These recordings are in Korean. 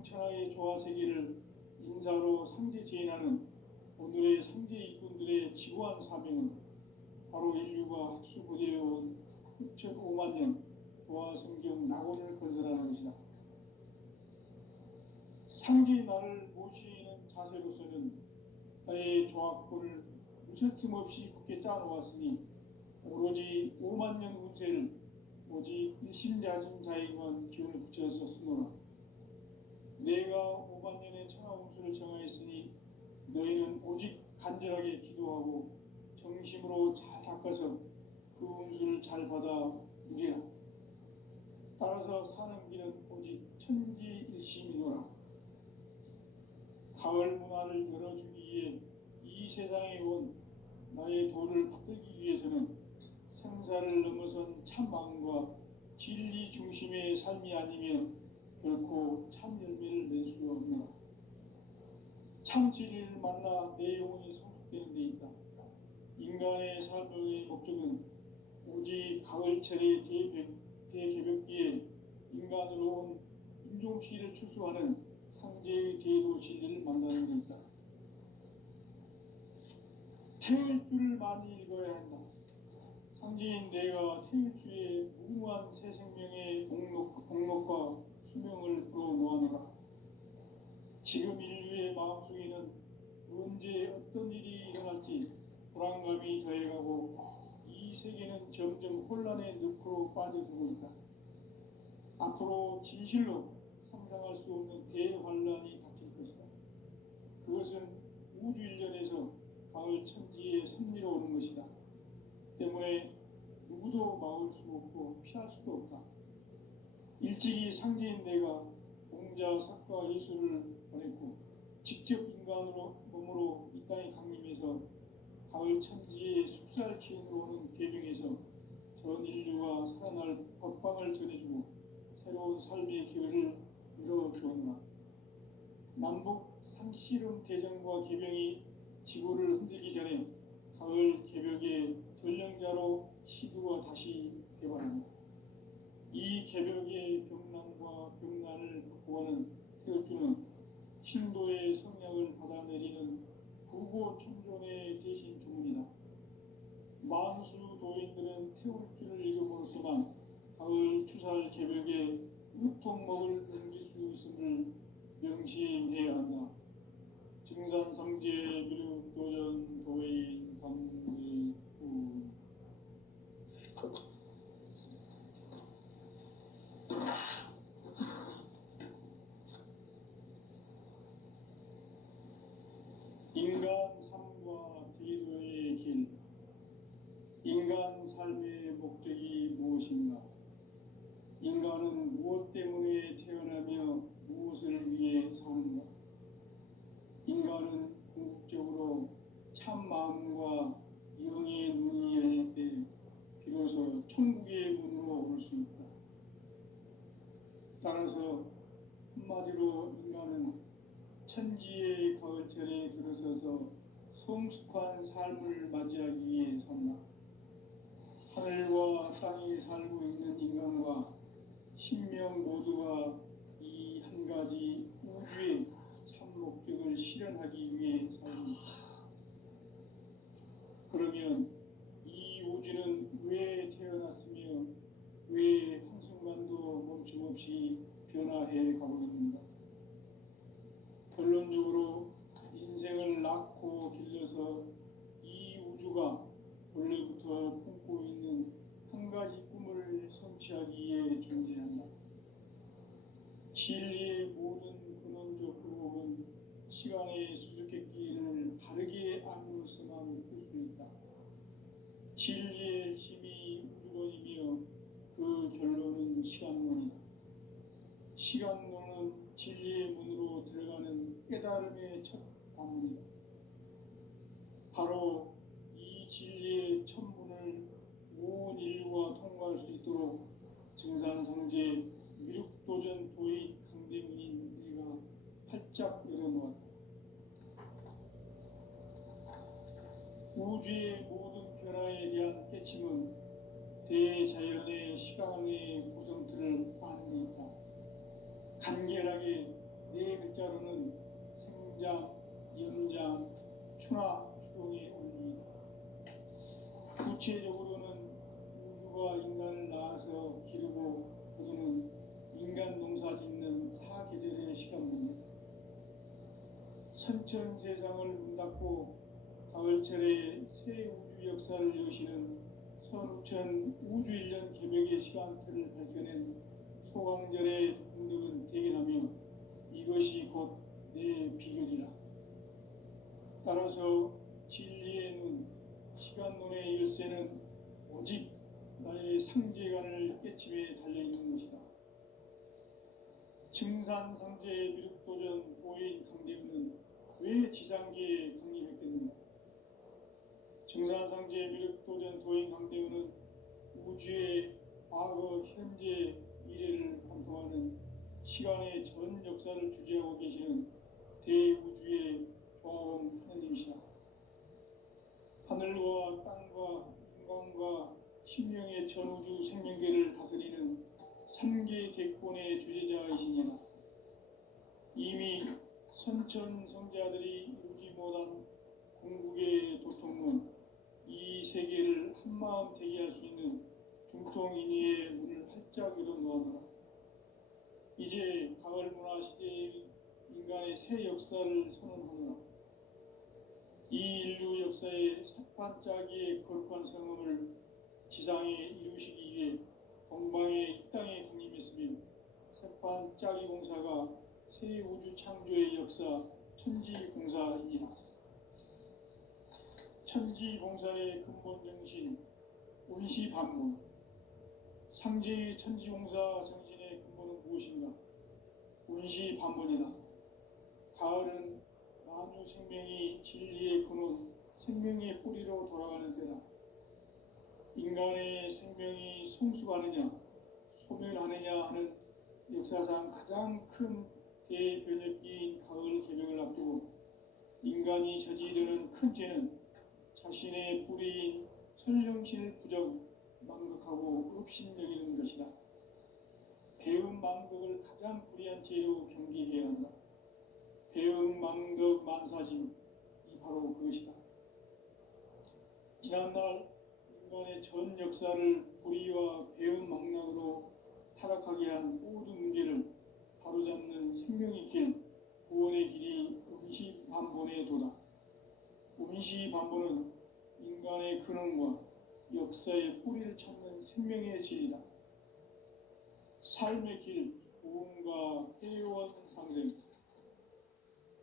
영천하의 조화세계를 인사로 상제 제인하는 오늘의 상제 일꾼들의 지구한 사명은 바로 인류가 학수고대해온 6,5만 년 조화성경 낙원을 건설하는 것이다. 상제의 나를 모시는 자세로서는 나의 조화권을 무쇠 틈 없이 굳게 짜놓았으니 오로지 5만 년 운세를 오직 일심자진 자에게만 기운을 붙여서 쓰노라. 내가 5만 년의 천하 운수를 정하였으니 너희는 오직 간절하게 기도하고 정심으로 잘 닦아서 그 운수를 잘 받아 누리라. 따라서 사는 길은 오직 천지일심이노라. 가을 문화를 열어주기 위해 이 세상에 온 나의 도를 받들기 위해서는 생사를 넘어선 참 마음과 진리 중심의 삶이 아니면 결코 참 열매를 낼 수 없노라. 참 진리를 만나 내 영혼이 성숙되는 데 있다. 인간의 삶의 목적은 오직 가을철의 대개벽기에 인간으로 온 인종시를 추수하는 상제의 대도 진리를 만나는 데 있다. 태일주를 많이 읽어야 한다. 상제인 내가 태일주의 무궁한 새 생명의 공록과 수명을 불어놓아노라. 지금 인류의 마음속에는 언제 어떤 일이 일어날지 불안감이 더해가고 이 세계는 점점 혼란의 늪으로 빠져들고 있다. 앞으로 진실로 상상할 수 없는 대환란이 닥칠 것이다. 그것은 우주 일전에서 가을 천지의 섭리로 오는 것이다. 때문에 누구도 막을 수 없고 피할 수도 없다. 일찍이 상제인 내가 공자, 석가, 예수를 보냈고 직접 인간으로 몸으로 이 땅에 강림해서 가을 천지의 숲살 기운으로 오는 계명에서 전 인류가 살아날 법방을 전해주고 새로운 삶의 기회를 이뤄주었노라. 남북 상씨름 대전과 계명이 지구를 흔들기 전에 가을 개벽의 전령자로 시두가 다시 개발한다. 이 개벽의 병난과 병난을 극복하는 태극주는 신도의 성량을 받아내리는 부고천종의 대신 주문이다. 만수 도인들은 태극주를 읽음으로써만 가을 추살 개벽의 우통목을 넘길 수 있음을 명심해야 한다. 증산성제 미륵도전 도인 강제구 인간 삶과 기도의 길. 인간 삶의 목적이 무엇인가? 인간은 무엇 때문에 태어나며 무엇을 위해 사는가? 인간은 궁극적으로 참 마음과 영의 눈이 열릴 때 비로소 천국의 문으로 올 수 있다. 따라서 한마디로 인간은 천지의 가을철에 들어서서 성숙한 삶을 맞이하기 위해 산다. 하늘과 땅에 살고 있는 인간과 신명 모두가 이 한 가지 우주의 참 목적을 실현하기 위해 살고 있다. 그러면 이 우주는 왜 태어났으며 왜 한순간도 멈춤없이 변화해 가고 있는가? 결론적으로 인생을 낳고 길러서 이 우주가 원래부터 품고 있는 한 가지 꿈을 성취하기 위해 존재한다. 진리의 모든 근원적 의혹은 시간의 수수께끼를 바르게 알므로서만 풀 수 있다. 진리의 힘이 우주론이며 그 결론은 시간론이다. 시간론은 진리의 문으로 들어가는 깨달음의 첫 관문이다. 바로 이 진리의 첫 문을 온 인류가 통과할 수 있도록 증산성제 미륵도전 도의 강대문인 내가 활짝 열어놓았다. 우주의 모든 변화에 대한 깨침은 대자연의 시간의 구성틀을 아는 데 있다. 간결하게 내 천천 세상을 문 닫고 가을철에 새 우주 역사를 여시는 선우천 우주일년 개벽의 시간틀을 밝혀낸 소강절의 공덕은 대견하며 이것이 곧 내 비결이라. 따라서 진리의 눈, 시간론의 열쇠는 오직 나의 상제관을 깨침에 달려있는 것이다. 증산상제 미륵도전 도인 강대우는 왜 지상계에 강림했겠는가? 증산상제 미륵도전 도인 강대우는 우주의 과거, 현재, 미래를 관통하는 시간의 전 역사를 주재하고 계시는 대우주의 조화원 하느님이시다. 하늘과 땅과 인간과 신명의 전우주 생명계를 다스리는 3개 대권의 주제자이시니라. 이미 선천성자들이 이루지 못한 궁극의 도통문, 이 세계를 한마음 되게 할 수 있는 중통인의의 문을 활짝 열어놓았노라. 이제 가을문화 시대의 인간의 새 역사를 선언하노라. 이 인류 역사의 삭반짜기의 거룩한 성음을 지상에 이루시기 위해 동방의 이 땅에 강림했으며 삭반짜기 공사가 새 우주 창조의 역사 천지공사이니라. 천지공사의 근본 정신 운시반문, 상제의 천지공사 정신의 근본은 무엇인가? 운시반문이다. 가을은 만유 생명이 진리의 근원, 생명의 뿌리로 돌아가는 때다. 인간의 생명이 성숙하느냐, 소멸하느냐 하는 역사상 가장 큰 대변혁기인 가을 개벽을 앞두고 인간이 저지르는 큰 죄는 자신의 뿌리인 설령신을 부정, 망극하고 업신여기는 것이다. 배음 망덕을 가장 불의한 죄로 경계해야 한다. 배음 망덕 만사짐이 바로 그것이다. 지난날 인간의 전 역사를 불의와 배음 망락으로 타락하게 한 모든 문제를 바로잡는 생명의 길, 구원의 길이 운시반본의 도다. 운시반본은 인간의 근원과 역사의 뿌리를 찾는 생명의 진리다. 삶의 길, 고음과 회원 상생.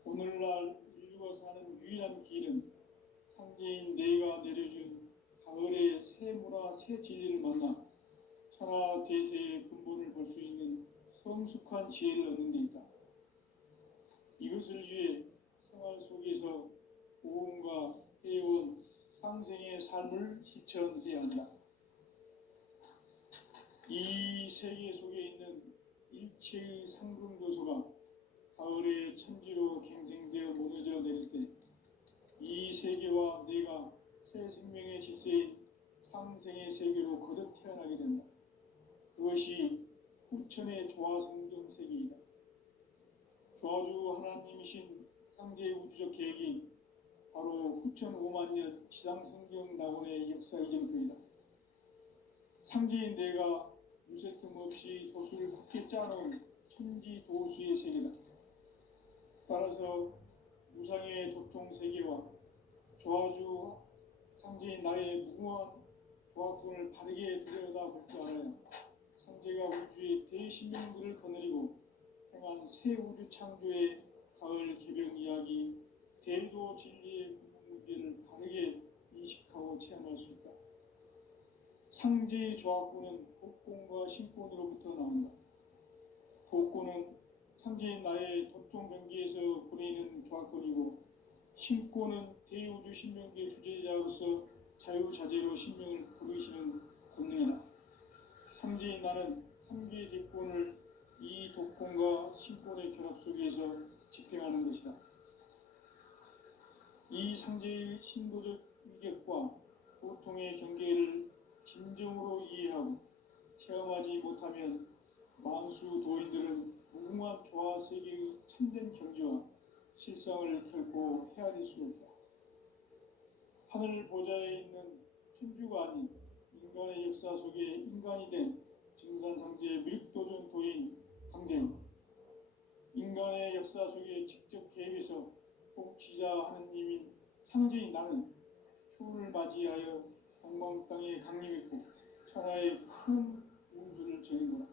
오늘날 인류가 사는 유일한 길은 상제인 내가 내려준 가을의 새 문화, 새 진리를 만나 천하 대세의 근본을 볼 수 있는 성숙한 지혜를 얻는 데 있다. 이것을 위해 생활 속에서 고음과 회원, 상생의 삶을 실천해야 한다. 이 세계 속에 있는 일체의 상금조소가 가을의 천지로 갱생되어 무너져 내릴 때 이 세계와 내가 새 생명의 질서인 상생의 세계로 거듭 태어나게 된다. 그것이 후천의 조화성경 세계이다. 조화주 하나님이신 상제의 우주적 계획이 바로 후천 5만 년 지상성경 낙원의 역사 이전표이다. 상제인 내가 유세 틈 없이 도수를 굳게 짜놓은 천지 도수의 세계다. 따라서 무상의 도통 세계와 조화주 상제인 나의 무궁한 조합군을 바르게 들여다볼 줄 알아야 상제가 우주의 대신명들을 거느리고 행한 새 우주 창조의 가을 개벽 이야기, 대도 진리의 근본 문제를 바르게 인식하고 체험할 수 있다. 상제의 조합군은 복권과 신권으로부터 나온다. 복권은 상제인 나의 도통 경계에서 보내는 조합권이고, 신권은 대우주 신명계 주제자로서 자유자재로 신명을 부르시는 권능이다. 상제인 나는 3개 대권을 이 독권과 신권의 결합 속에서 집행하는 것이다. 이 상제의 신도적 위격과 보통의 경계를 진정으로 이해하고 체험하지 못하면 만수 도인들은 무궁한 조화세계의 참된 경지와 실상을 결코 헤아릴 수 없다. 하늘 보좌에 있는 천주가 아닌 인간의 역사 속에 인간이 된 증산상제 미륵도전 도인 강대우, 인간의 역사 속에 직접 개입해서 복지자 하느님인 상제인 나는 추운을 맞이하여 동방 땅에 강림했고 천하에 큰 운수를 정했노라.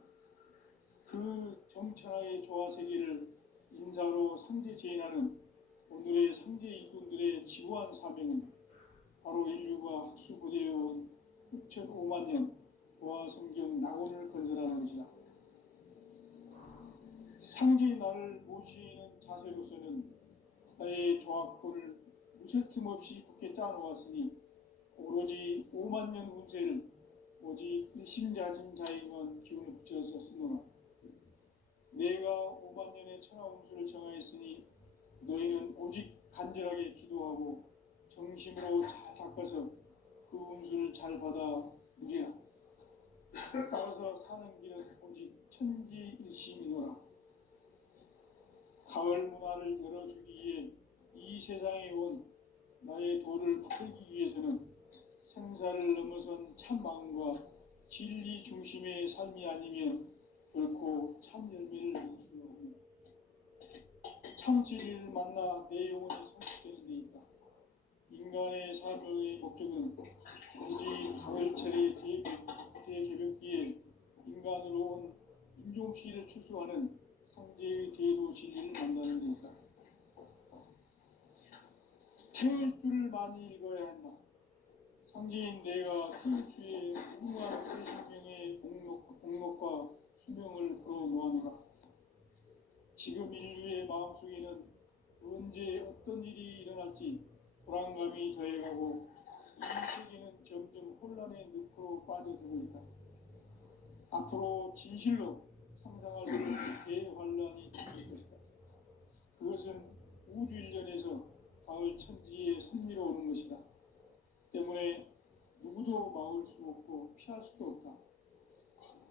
그 정천하의 조화세계를 인사로 상제 제인하는 오늘의 상제 일꾼들의 지구한 사명은 바로 인류가 학수고대해온 6,5만 년 조화성경 낙원을 건설하는 것이다. 상제의 나를 모시는 자세로서는 나의 조합권을 무쇠 틈 없이 굳게 짜놓았으니 오로지 5만 년 운세를 오직 일심자진 자에게만 기운을 붙여서 쓰노라. 내가 5만 년의 천하 운수를 정하였으니 너희는 오직 간절하게 기도하고 정심으로 잘 닦아서 그 운수를 잘 받아 누리라. 따라서 사는 길은 오직 천지일심이노라. 가을 문화를 열어주기 위해 이 세상에 온 나의 도를 풀기 위해서는 생사를 넘어선 참 마음과 진리 중심의 삶이 아니면 결코 참 열매를 낼 수 없는 참 진리를 만나 내 영혼이 성숙되는 데 있다. 인간의 삶의 목적은 오직 가을철의 대개벽기에 인간으로 온 인종시를 추수하는 상제의 대도 진리를 만나는 데 있다. 태울 줄을 많이 읽어야 한다. 상제인 내가 태울주의 무궁한 새 생명의 공록과 수명을 불어놓아노라. 지금 인류의 마음속에는 언제 어떤 일이 일어날지 불안감이 더해가고 이 세계는 점점 혼란의 늪으로 빠져들고 있다. 앞으로 진실로 상상할 수 없는 대환란이 생길 것이다. 그것은 우주 일련에서 가을 천지에 선미로 오는 것이다. 때문에 누구도 막을 수 없고 피할 수도 없다.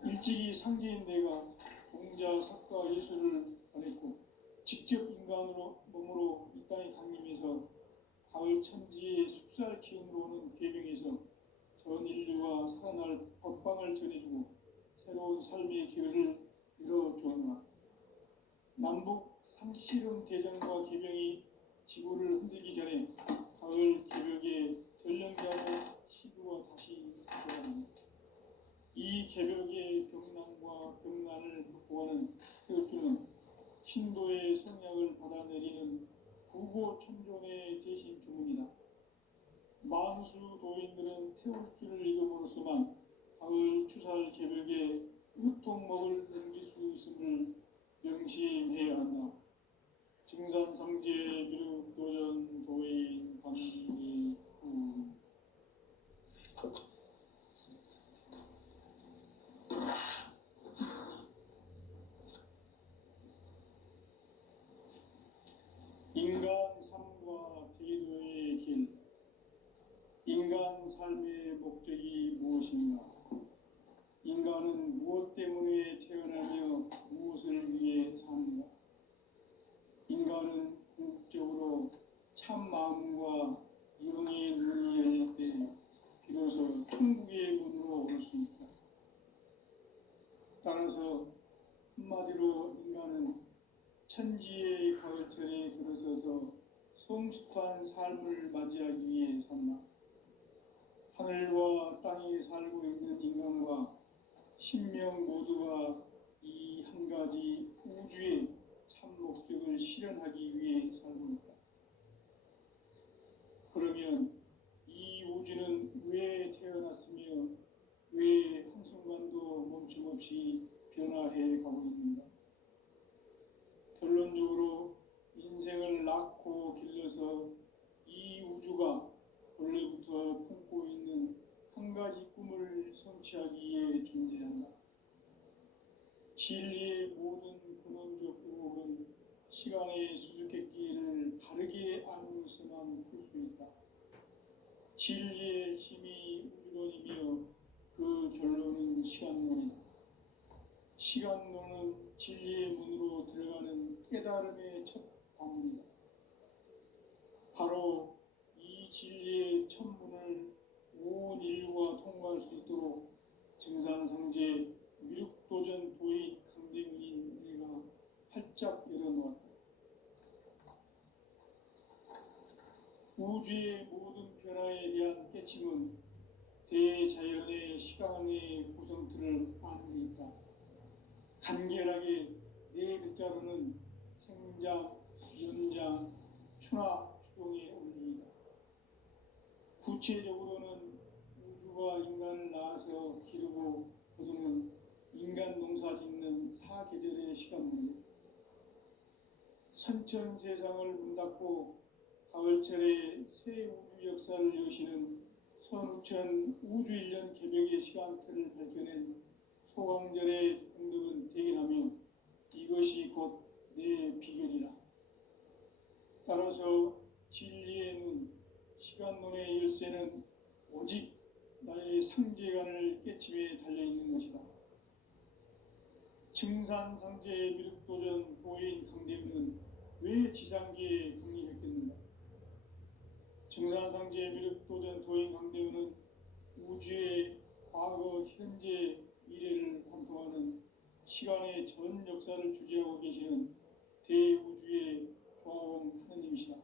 일찍이 상제인 내가 공자, 석가, 예술을 보냈고 직접 인간으로 몸으로 이 땅에 강림해서 가을 천지의 숲살 기운으로 오는 계명에서 전 인류가 살아날 법방을 전해주고 새로운 삶의 기회를 열어주었노라. 남북 상실은 대전과 개병이 지구를 흔들기 전에 가을 개벽에 전령자로 시부가 다시 돌아옵니다. 이 개벽의 병난과 병난을 극복하는 태극주는 신도의 성약을 받아내리는 부고천존의 대신 주문이다. 만수 도인들은 태울주를 읽음으로써만 가을 추살 개벽에 우통목을 넘길 수 있음을 명심해야 한다. 증산성제 미륵도전 도인 관리후 인간 삶과 기도의 길. 인간 삶의 목적이 무엇인가? 인간은 무엇 때문에 태어나며 무엇을 위해 사는가? 인간은 궁극적으로 참 마음과 영의 눈이 열릴 때 비로소 천국의 문으로 올 수 있다. 따라서 한마디로 인간은 천지의 가을철에 들어서서 성숙한 삶을 맞이하기 위해 산다. 하늘과 땅에 살고 있는 인간과 신명 모두가 이 한 가지 우주의 참 목적을 실현하기 위해 살고 있다. 그러면 이 우주는 왜 태어났으며 왜 한순간도 멈춤없이 변화해 가고 있는가? 결론적으로 인생을 낳고 길러서 이 우주가 원래부터 품고 있는 한 가지 꿈을 성취하기 위해 존재한다. 진리의 모든 근원적 의혹은 시간의 수수께끼를 바르게 알므로서만 풀 수 있다. 진리의 힘이 우주론이며 그 결론은 시간론이다. 시간론은 진리의 문으로 들어가는 깨달음의 첫 방문이다. 바로 이 진리의 첫 문을 온 인류가 통과할 수 있도록 증산성제 미륵도전 도의 강대문인 내가 활짝 열어놓았다. 우주의 모든 변화에 대한 깨침은 대자연의 시간의 구성틀을 아는 데 있다. 간결하게 네 글자로는 생장, 연장, 추나 추동의 원리이다. 구체적으로는 우주가 인간을 낳아서 기르고 거두는 인간 농사 짓는 사계절의 시간 문제, 선천 세상을 문 닫고 가을철에 새 우주 역사를 여시는 선우천 우주일년 개벽의 시간틀을 밝혀낸 소강절의 공덕은 대견하며 이것이 곧 내 비결이라. 따라서 진리의 눈, 시간론의 열쇠는 오직 나의 상제관을 깨침에 달려있는 것이다. 증산상제의 미륵도전 도인 강대문은 왜 지상계에 강림했겠는가? 증산상제의 미륵도전 도인 강대문은 우주의 과거, 현재, 미래를 관통하는 시간의 전 역사를 주재하고 계시는 대우주의 조화원 하느님이시다.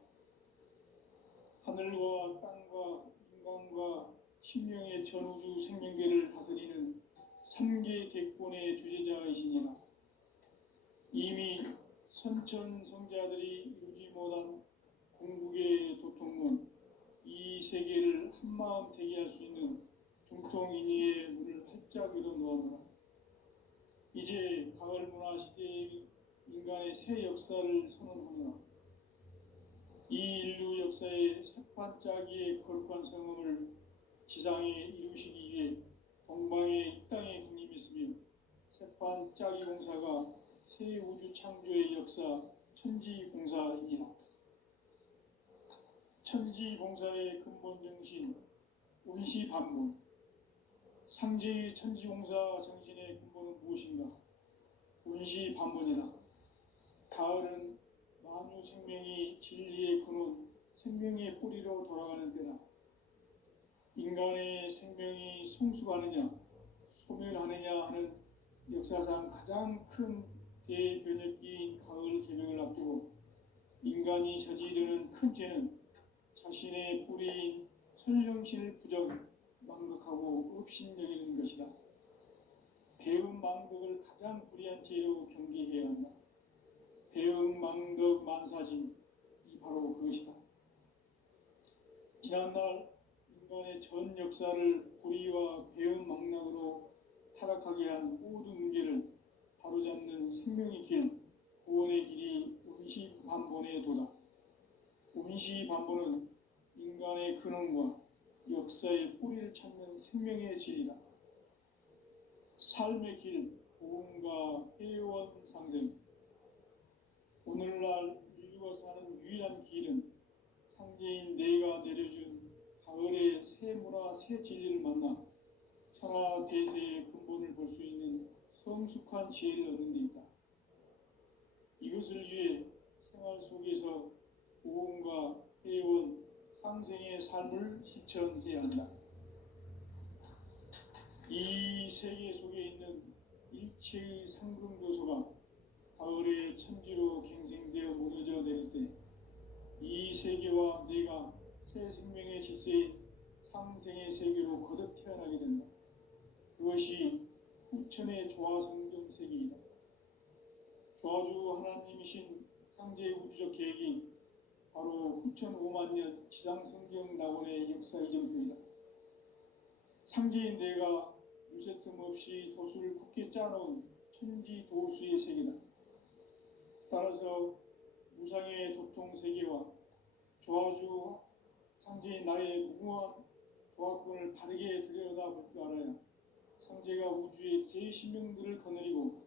하늘과 땅과 인간과 신명의 전우주 생명계를 다스리는 3계 대권의 주제자이시니라. 이미 선천성자들이 이루지 못한 궁극의 도통문, 이 세계를 한마음 대기할 수 있는 중통인의의 문을 활짝 열어놓았노라. 이제 가을문화 시대의 인간의 새 역사를 선언하노라. 이 인류 역사의 색반짝이의 거룩한 성음을 지상에 이루시기 위해 동방의 이 땅에 강림했으며 색반짝이 공사가 새 우주 창조의 역사 천지공사이니라. 천지공사의 근본 정신 운시반문, 상제의 천지공사 정신의 근본은 무엇인가? 운시반문이다. 가을은 만유 생명이 진리의 근원, 생명의 뿌리로 돌아가는 때다. 인간의 생명이 성숙하느냐, 소멸하느냐 하는 역사상 가장 큰 대변혁기인 가을 개명을 앞두고 인간이 저지르는 큰 죄는 자신의 뿌리인 설령신을 부정, 망극하고 업신여기는 것이다. 배은 망덕을 가장 불의한 죄로 경계해야 한다. 배은 망덕 만사진, 이 바로 그것이다. 지난날 인간의 전 역사를 불의와 배은 망락으로 타락하게 한 모든 문제를 바로잡는 생명의 길, 구원의 길이 운시반본의 도다. 운시반본은 인간의 근원과 역사의 뿌리를 찾는 생명의 진리다. 삶의 길, 보험과 회원 상생. 오늘날 인류가 사는 유일한 길은 상제인 내가 내려준 가을의 새 문화, 새 진리를 만나 천하 대세의 근본을 볼 수 있는 성숙한 지혜를 얻는 데 있다. 이것을 위해 생활 속에서 보험과 회원, 상생의 삶을 실천해야 한다. 이 세계 속에 있는 일체의 상승교소가 가을의 천지로 갱생되어 무너져 내릴 때 이 세계와 내가 새 생명의 질서인 상생의 세계로 거듭 태어나게 된다. 그것이 후천의 조화성경 세계이다. 조화주 하나님이신 상제의 우주적 계획이 바로 후천 5만년 지상성경 낙원의 역사 이정표이다. 상제인 내가 유세 틈 없이 도수를 굳게 짜놓은 천지 도수의 세계다. 따라서 무상의 도통 세계와 조화주 상제인 나의 무궁한 조화권을 바르게 들여다볼 줄 알아야 상제가 우주의 제10명들을 거느리고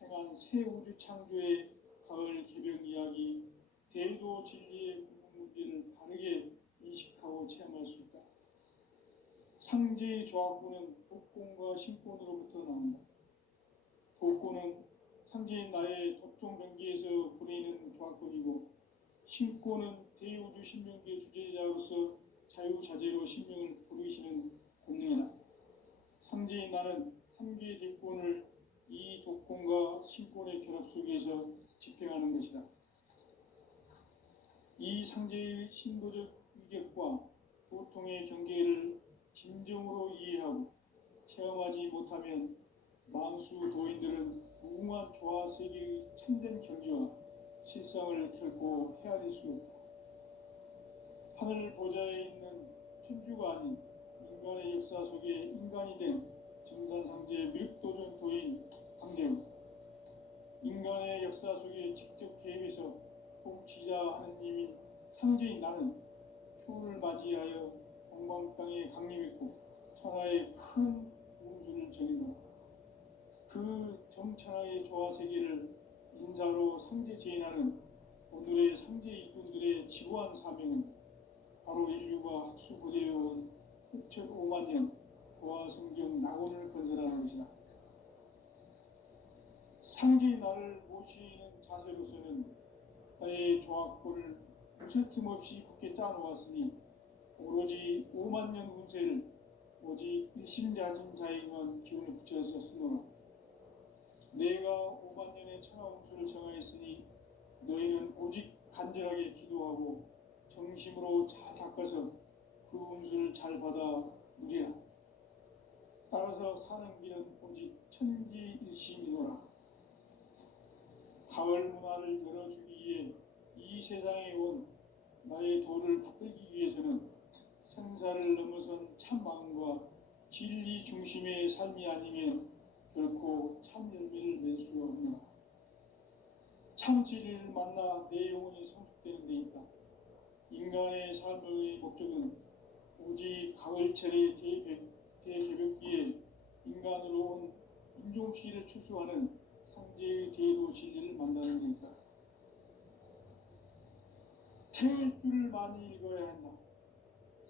행한 새 우주 창조의 가을 개벽 이야기, 대도 진리의 궁극 문제를 바르게 인식하고 체험할 수 있다. 상제의 조화권은 독권과 신권으로부터 나온다. 독권은 상제인 나의 도통 경계에서 부리는 조화권이고, 신권은 대우주 신명계 주제자로서 자유자재로 신명을 부르시는 권능이다. 상제인 나는 3계 대권을 이 독권과 신권의 결합 속에서 집행하는 것이다. 이 상제의 신도적 위격과 고통의 경계를 진정으로 이해하고 체험하지 못하면 만수 도인들은 무궁한 조화 세계의 참된 경지와 실상을 결코 헤아릴 수 없다. 하늘 보좌에 있는 천주가 아닌 인간의 역사 속에 인간이 된 정산상제 미륵도전 도인 강대우, 인간의 역사 속에 직접 개입해서 통치자 하느님인 상제인 나는 추운을 맞이하여 동방 땅에 강림했고 천하의 큰 운수를 전인다. 그 정천하의 조화 세계를 인사로 상제 제인하는 오늘의 상제 이꾼들의 지구한 사명은 바로 인류가 학수고대해온 6,5만 년 조화 성경 낙원을 건설하는 것이다. 상제의 나를 모시는 자세로서는 나의 조합골을 무쇠틈 없이 굳게 짜놓았으니 오로지 5만 년 운세를 오직 일심자진 자에게만 기운을 붙여서 쓰노라. 내가 5만 년의 천하 운수를 정하였으니 너희는 오직 간절하게 기도하고 정심으로 잘 닦아서 그 운수를 잘 받아 누리라. 따라서 사는 길은 오직 천지일심이노라. 가을 문화를 열어주기 위해 이 세상에 온 나의 도를 받들기 위해서는 생사를 넘어선 참 마음과 진리 중심의 삶이 아니면 결코 참 열매를 맺을 수 없노라. 참 진리를 만나 내 영혼이 성숙되는 데 있다. 인간의 삶의 목적은 오직 가을철의 대개벽기에 인간으로 온 인종씨를 추수하는 상제의 대도 진리를 만나는 데 있다. 태일 줄을 많이 읽어야 한다.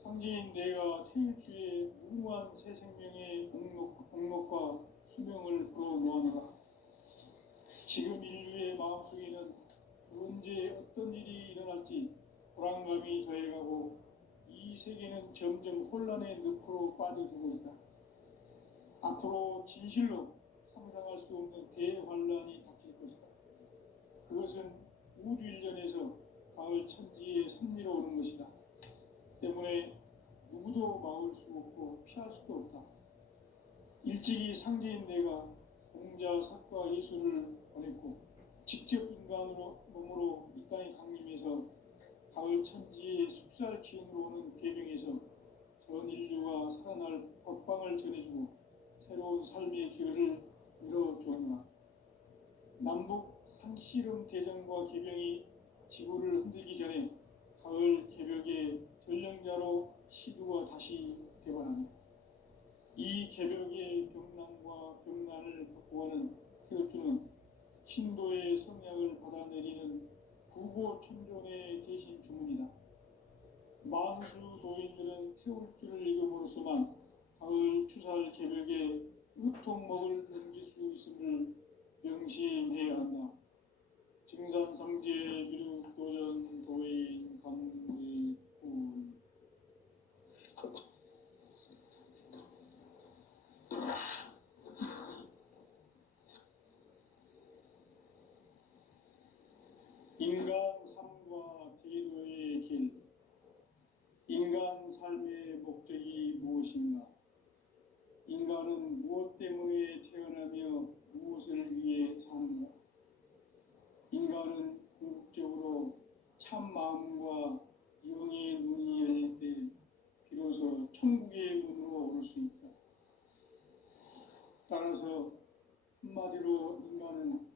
상제인 내가 태일주의 무궁한 새 생명의 공목과 수명을 불어놓아노라. 지금 인류의 마음속에는 언제 어떤 일이 일어날지 불안감이 더해가고 이 세계는 점점 혼란의 늪으로 빠져들고 있다. 앞으로 진실로 상상할 수 없는 대환란이 닥칠 것이다. 그것은 우주 일전에서 가을 천지에 승리로 오는 것이다. 때문에 누구도 막을 수 없고 피할 수도 없다. 일찍이 상제인 내가 공자, 석과 예수를 보냈고 직접 인간으로 몸으로 이 땅에 강림해서 가을 천지의 숲살 기운으로 오는 계명에서 전 인류가 살아날 법방을 전해주고 새로운 삶의 기회를 열어주었노라. 남북 상씨름 대전과 개병이 지구를 흔들기 전에 가을 개벽의 전령자로 시두가 다시 되관합니다. 이 개벽의 병난과 병난을 극복하는 태극주는 신도의 성약을 받아내리는 부고 천존의 대신 주문이다. 만수 도인들은 태울주를 읽음으로써만 가을 추살 개벽의 으통목을 넘길 수 있음을 명심해야 한다. 증산상제 미륵도전 도인 강대군. 인간 삶과 대도의 길. 인간 삶의 목적이 무엇인가? 인간은 무엇 때문에 태어나며 무엇을 위해 사는가? 인간은 궁극적으로 참 마음과 영의 눈이 열릴 때 비로소 천국의 문으로 오를 수 있다. 따라서 한마디로 인간은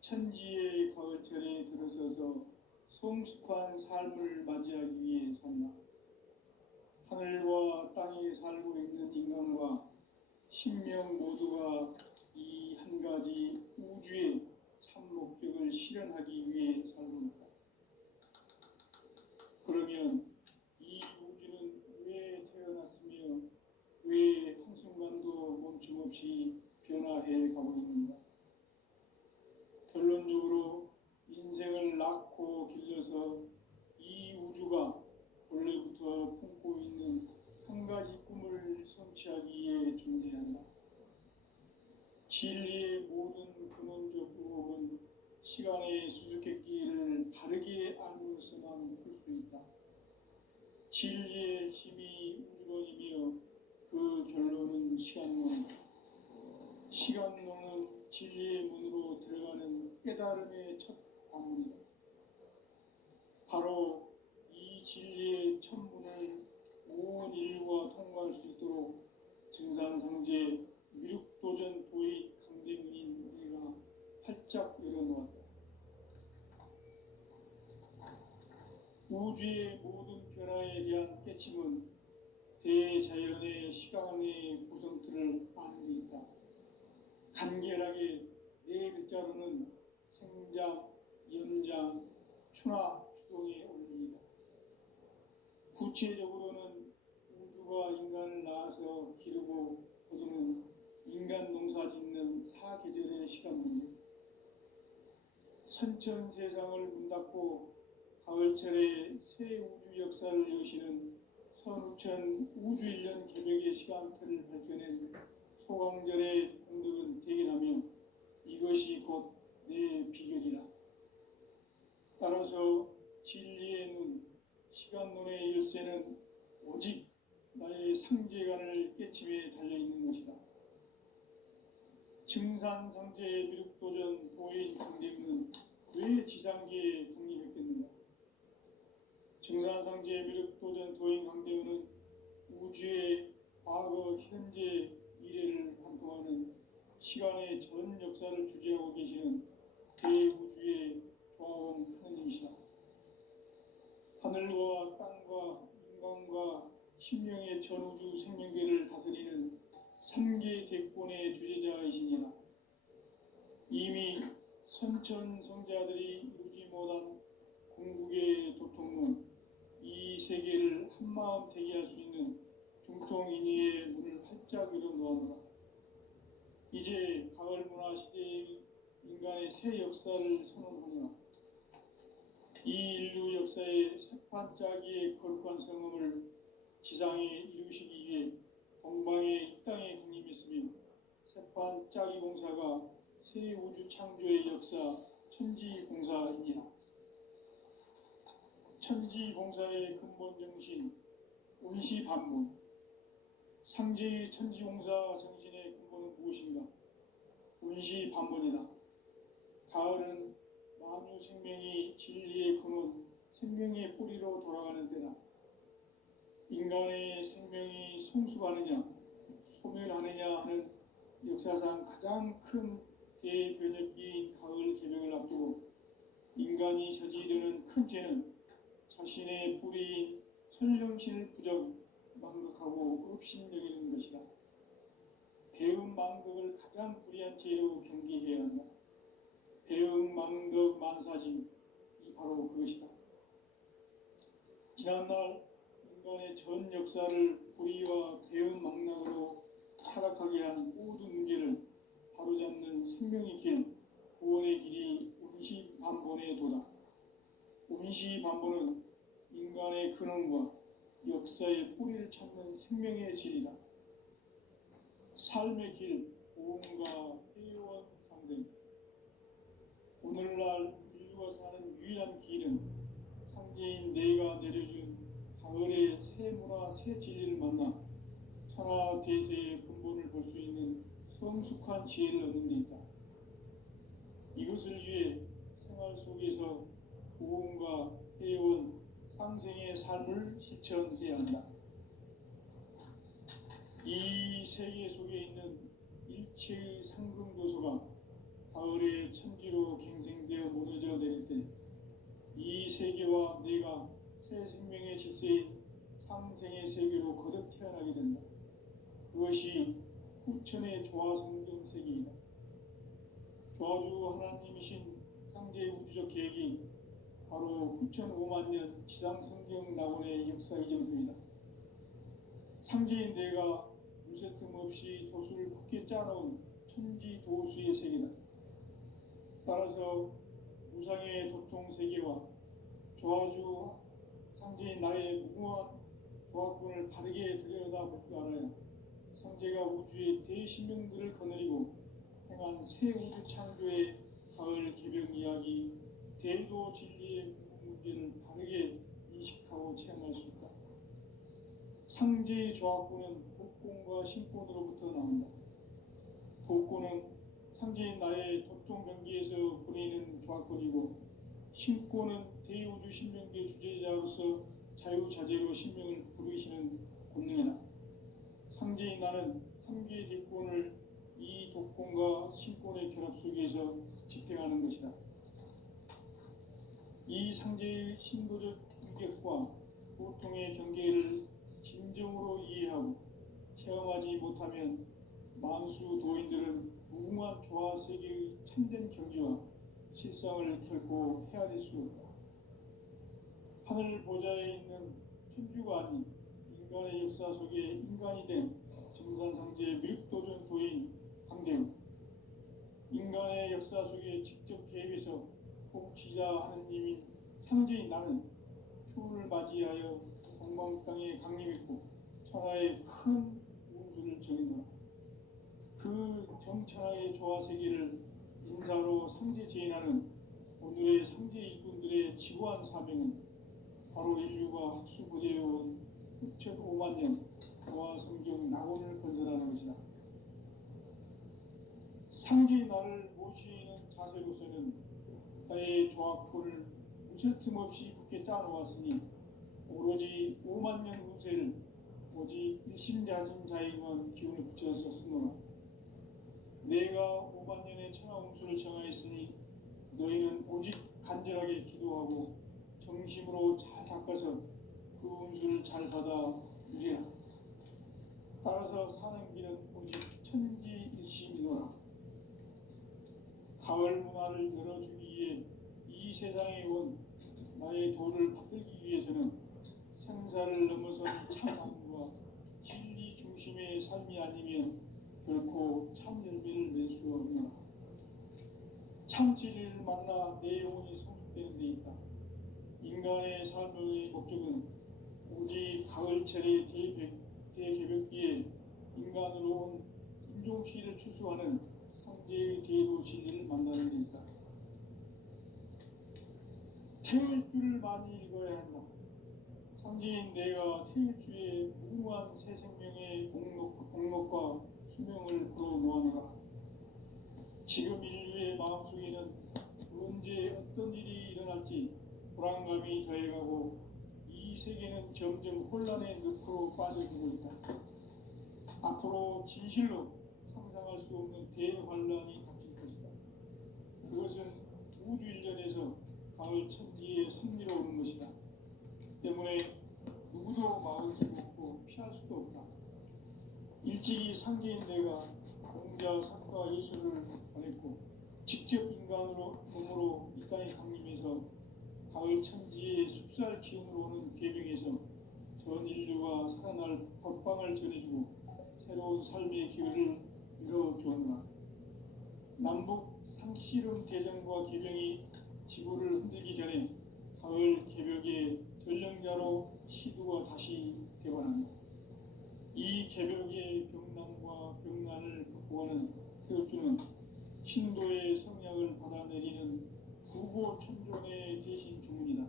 천지의 가을철에 들어서서 성숙한 삶을 맞이하기 위해 산다. 하늘과 땅에 살고 있는 인간과 신명 모두가 이 한 가지 우주의 참 목적을 실현하기 위해 살고 있다. 그러면 이 우주는 왜 태어났으며 왜 한순간도 멈춤없이 변화해 가고 있는가? 결론적으로 인생을 낳고 길러서 이 우주가 원래부터 품고 있는 한 가지 꿈을 성취하기 위해 존재한다. 진리의 모든 근원적 의혹은 시간의 수수께끼를 바르게 알므로서만 풀 수 있다. 진리의 힘이 우주론이며 그 결론은 시간론이다. 시간론은 진리의 문으로 들어가는 깨달음의 첫 관문이다. 바로 이 진리의 첫 문을 온 인류가 통과할 수 있도록 증산상제 미륵도전 도의 강대문인 내가 활짝 열어놓았다. 우주의 모든 변화에 대한 깨침은 대자연의 시간의 구성틀을 아는 데 있다. 간결하게 네 글자로는 생장, 연장, 추나 추동의 원리이다. 구체적으로는 우주가 인간을 낳아서 기르고 거두는 인간 농사 짓는 사계절의 시간 문제, 선천 세상을 문 닫고 가을철에 새 우주 역사를 여시는 선우천 우주일년 개벽의 시간틀을 밝혀낸 소강절의 공덕은 대견하며 이것이 곧 내 비결이라. 따라서 진리의 눈, 시간론의 열쇠는 오직 나의 상제관을 깨침에 달려있는 것이다. 증산상제의 미륵도전 도의 강대문은 왜 지상계에 강림했겠는가? 증산상제의 미륵도전 도인 강대문은 우주의 과거, 현재, 미래를 관통하는 시간의 전 역사를 주재하고 계시는 대우주의 조화원 하느님이시다. 하늘과 땅과 인간과 신명의 전우주 생명계를 다스리는 3개 대권의 주제자이시니라. 이미 선천성자들이 이루지 못한 궁극의 도통론, 이 세계를 한마음 대기할 수 있는 중통인의의 문을 활짝 열어놓아노라. 이제 가을 문화 시대의 인간의 새 역사를 선언하노라. 이 인류 역사의 새판짜기의 거룩한 성음을 지상에 이루시기 위해 동방의 이 땅에 강림했으며 새판짜기 공사가 새 우주 창조의 역사 천지공사이니라. 천지공사의 근본 정신 원시반문, 상제의 천지공사 정신의 근본은 무엇인가? 원시반문이다. 가을은 만유 생명이 진리의 근원, 생명의 뿌리로 돌아가는 때다. 인간의 생명이 성숙하느냐, 소멸하느냐 하는 역사상 가장 큰 대변혁기인 가을 개벽을 앞두고 인간이 저지르는 큰 죄는 자신의 뿌리인 선령신을 망각하고 업신여기는 것이다. 배은 망덕을 가장 불의한 죄로 경계해야 한다. 배은 망덕 만사짐이 바로 그것이다. 지난날 인간의 전 역사를 불의와 배은 망락으로 타락하게 한 모든 문제를 바로잡는 생명의 길, 구원의 길이 운시반본의 도다. 운시반본은 인간의 근원과 역사의 뿌리를 찾는 생명의 질이다. 삶의 길, 보험과 회원 상생. 오늘날 인류가 사는 유일한 길은 상제인 내가 내려준 가을의 새 문화, 새 진리를 만나 천하 대세의 근본을 볼 수 있는 성숙한 지혜를 얻는 데 있다. 이것을 위해 생활 속에서 보험과 회원, 상생의 삶을 실천해야 한다. 이 세계 속에 있는 일체의 상금도소가 가을의 천지로 갱생되어 무너져 내릴 때 이 세계와 내가 새 생명의 질서인 상생의 세계로 거듭 태어나게 된다. 그것이 후천의 조화성경 세계이다. 조화주 하나님이신 상제의 우주적 계획이 바로 후천 5만 년 지상성경 낙원의 역사 이정표이다. 상제인 내가 물새 틈 없이 도수를 굳게 짜놓은 천지 도수의 세계다. 따라서 무상의 도통 세계와 조화주 상제인 나의 무궁한 조화권을 바르게 들여다볼 줄 알아야 상제가 우주의 대신명들을 거느리고 행한 새 우주 창조의 가을 개벽 이야기, 대도 진리의 문제를 바르게 인식하고 체험할 수 있다. 상제의 조합구는 복권과 신권으로부터 나온다. 복권은 상제인 나의 도통 경기에서 부리는 조합권이고, 신권은 대우주 신명계 주제자로서 자유자재로 신명을 부르시는 권능이다. 상제인 나는 3개의 대권을 이 독권과 신권의 결합 속에서 집행하는 것이다. 이 상제의 신도적 인격과 보통의 경계를 진정으로 이해하고 체험하지 못하면 만수 도인들은 무궁한 조화 세계의 참된 경지와 실상을 결코 헤아릴 수 없다. 하늘 보좌에 있는 천주가 아닌 인간의 역사 속에 인간이 된 정산상제 미륵도전 도인 강대우, 인간의 역사 속에 직접 개입해서 통치자 하느님인 상제인 나는 추운을 맞이하여 동방 땅에 강림했고 천하의 큰 운수를 정했노라. 그 정천하의 조화 세계를 인사로 상제 제인하는 오늘의 상제 일꾼들의 지구한 사명은 바로 인류가 학수부대해온 6,500만 년 조화 성경 낙원을 건설하는 것이다. 상제의 나를 모시는 자세로서는 나의 조합권을 무술 틈 없이 굳게 짜놓았으니 오로지 5만 년 운세를 오직 일심자진 자에게만 기운을 붙여서 쓰노라. 내가 5만 년의 천하 운수를 정하였으니 너희는 오직 간절하게 기도하고 정심으로 잘 닦아서 그 운수를 잘 받아 누리라. 따라서 사는 길은 오직 천지일심이노라. 가을 문화를 열어주기 위해 이 세상에 온 나의 도를 받들기 위해서는 생사를 넘어선 참함과 진리 중심의 삶이 아니면 결코 참 열매를 낼 수 없노라. 참 진리를 만나 내 영혼이 성숙되는 데 있다. 인간의 삶의 목적은 오직 가을철의 대개벽기에 인간으로 온 인종시를 추수하는 상제의 대도 진리를 만나는 데 있다. 태울 줄을 많이 읽어야 한다. 상제인 내가 태울 주의 무궁한 새 생명의 공록과 수명을 불어놓아노라. 지금 인류의 마음속에는 언제 어떤 일이 일어날지 불안감이 더해가고 이 세계는 점점 혼란의 늪으로 빠져들고 있다. 앞으로 진실로 상상할 수 없는 대환란이 닥칠 것이다. 그것은 우주 일전에서 가을 천지의 승리로 오는 것이다. 때문에 누구도 막을 수 없고 피할 수도 없다. 일찍이 상제인 내가 공자, 석가, 예수를 보냈고 직접 인간으로 몸으로 이 땅에 강림해서 가을 천지의 숲살 기운으로 오는 계명에서 전 인류가 살아날 법방을 전해주고 새로운 삶의 기회를 열어주었노라. 남북 상씨름 대전과 계명이 지구를 흔들기 전에 가을 개벽의 전령자로 시두가 다시 되관한다. 이 개벽의 병남과 병난을 극복하는 태울주는 신도의 성약을 받아내리는 구고 천종의 대신 주문이다.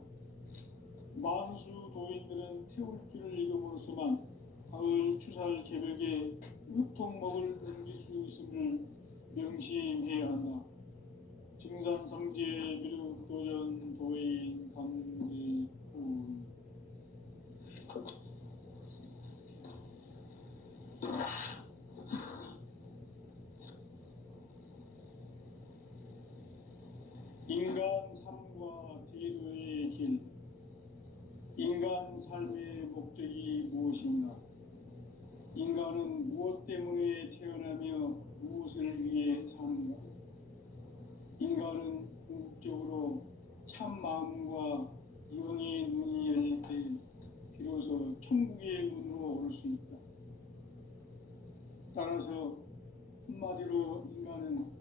만수 도인들은 태울주를 읽음으로써만 가을 추살 개벽에 으통먹을 넘길 수 있음을 명심해야 한다. 증산성제 미륵도전 도인 강제훈. 인간 삶과 대도의 길. 인간 삶의 목적이 무엇인가? 인간은 무엇 때문에 태어나며 무엇을 위해 사는가? 인간은 궁극적으로 참 마음과 영의 눈이 열릴 때 비로소 천국의 문으로 올 수 있다. 따라서 한마디로 인간은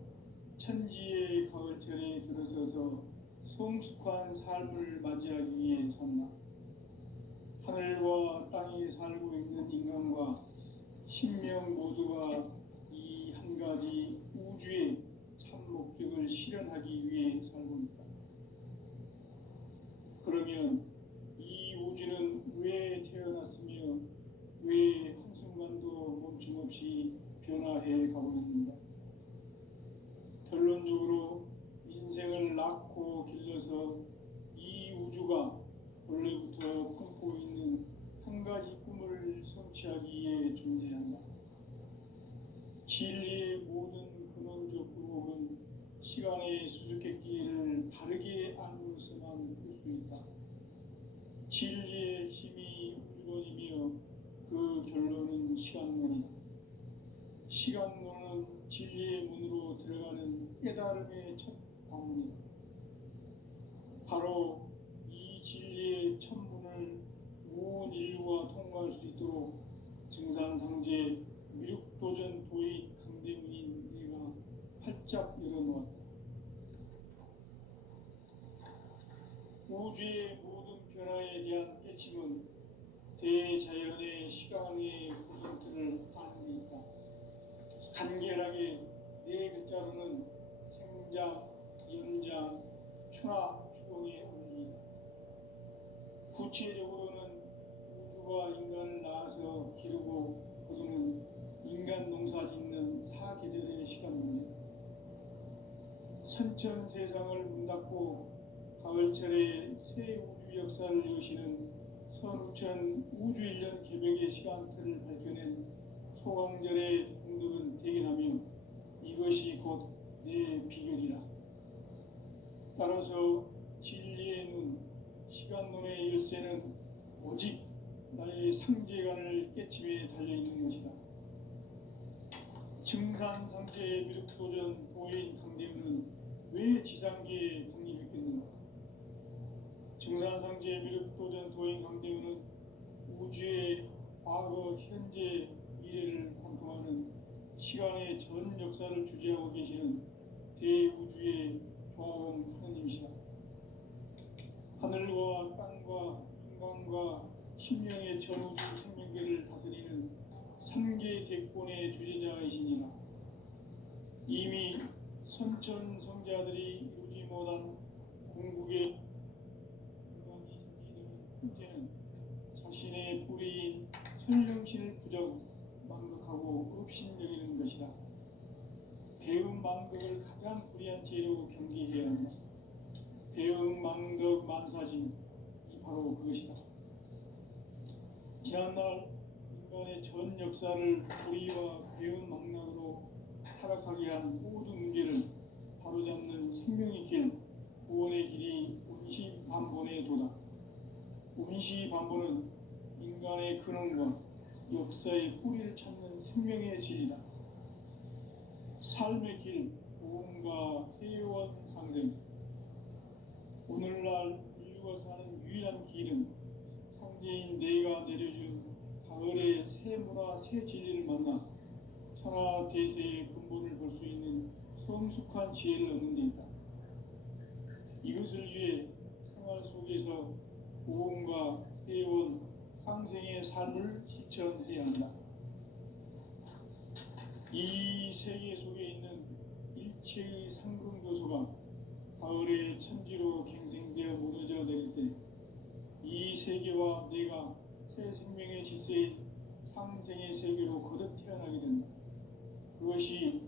천지의 가을철에 들어서서 성숙한 삶을 맞이하기 위해 산다. 하늘과 땅에 살고 있는 인간과 신명 모두가 이 한 가지 우주의 참 목적을 실현하기 위해 살고 있다. 그러면 이 우주는 왜 태어났으며 순간순간도 멈춤없이 변화해 가고 있는가. 결론적으로 인생을 낳고 길러서 이 우주가 원래부터 품고 있는 한 가지 꿈을 성취하기 위해 존재한다. 진리의 모든 근원적 의혹은 시간의 수수께끼를 바르게 알므로서만 풀 수 있다. 진리의 힘이 우주론이며 그 결론은 시간론이다. 시간론은 진리의 문으로 들어가는 깨달음의 첫 방문이다. 바로 이 진리의 첫 문을 온 인류가 통과할 수 있도록 증산상제 미륵도전 도의 강대문인 내가 활짝 열어놓았다. 우주의 모든 변화에 대한 깨침은 대자연의 시간의 구성틀을 아는 데 있다. 간결하게 네 글자로는 생장, 연장, 추나 추동의 원리이다. 구체적으로는 우주가 인간을 낳아서 기르고 거두는 인간 농사 짓는 사계절의 시간 문제다. 선천 세상을 문 닫고 가을철에 새 우주 역사를 여시는 선우천 우주일년 개벽의 시간틀을 밝혀낸 소강절의 공덕은 대견하며 이것이 곧 내 비결이라. 따라서 진리의 눈, 시간론의 열쇠는 오직 나의 상제관을 깨침에 달려있는 것이다. 증산상제의 미륵도전 도인 강대문은 왜 지상계에 강림했겠는가? 증산상제의 미륵도전 도인 강대문은 우주의 과거, 현재, 미래를 관통하는 시간의 전 역사를 주재하고 계시는 대우주의 조화원 하느님이시다. 하늘과 땅과 인간과 신명의 전우주 생명계를 다스리는 3개 대권의 주제자이시니라. 이미 선천성자들이 이루지 못한 궁극의 인간이 생기는 큰죄는 자신의 뿌리인 설령신을 부정 망극하고 업신여기는 것이다. 배움 망덕을 가장 불의한 죄로 경계해야 한다. 배움 망덕 만사진, 이 바로 그것이다. 지난날 인간의 전 역사를 불의와 배움 망락으로 타락하게 한 모든 문제를 바로잡는 생명의 길, 구원의 길이 운시반본의 도다. 운시반본은 인간의 근원과 역사의 뿌리를 찾는 생명의 진리다. 삶의 길, 보험과 회원 상생. 오늘날 인류가 사는 유일한 길은 상제인 내가 내려준 가을의 새 문화, 새 진리를 만나 천하 대세의 근본을 볼 수 있는 성숙한 지혜를 얻는 데 있다. 이것을 위해 생활 속에서 보험과 회원, 상생의 삶을 실천해야 한다. 이 세계 속에 있는 일체의 상금교소가 가을의 천지로 갱생되어 무너져 내릴 때 이 세계와 내가 새 생명의 질서인 상생의 세계로 거듭 태어나게 된다. 그것이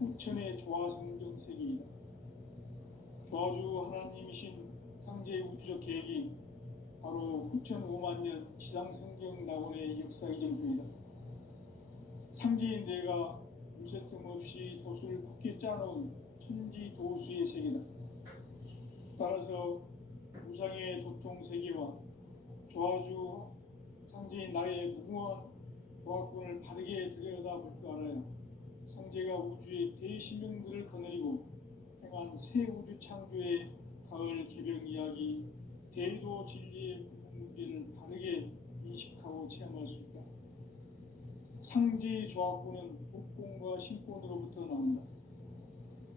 후천의 조화성경 세계이다. 조화주 하나님이신 상제의 우주적 계획이 바로 후천 5만 년 지상성경 낙원의 역사 이전부이다. 상제인 내가 무쇠틈 없이 도수를 굳게 짜놓은 천지 도수의 세계다. 따라서 무상의 도통 세계와 조화주 상제인 나의 무궁한 조화권을 바르게 들여다볼 줄 알아야 상제가 우주의 대신명들을 거느리고 행한 새 우주 창조의 가을 개벽 이야기, 대도 진리의 문제를 바르게 인식하고 체험할 수 있다. 상제의 조화권은 독권과 신권으로부터 나온다.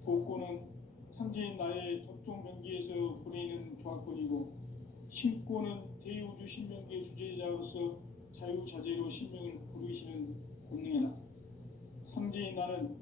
독권은 상제인 나의 도통 경계에서 보내는 조화권이고, 신권은 대우주 신명계 주제자로서 자유자재로 신명을 부르시는 권능이다. 상제인 나는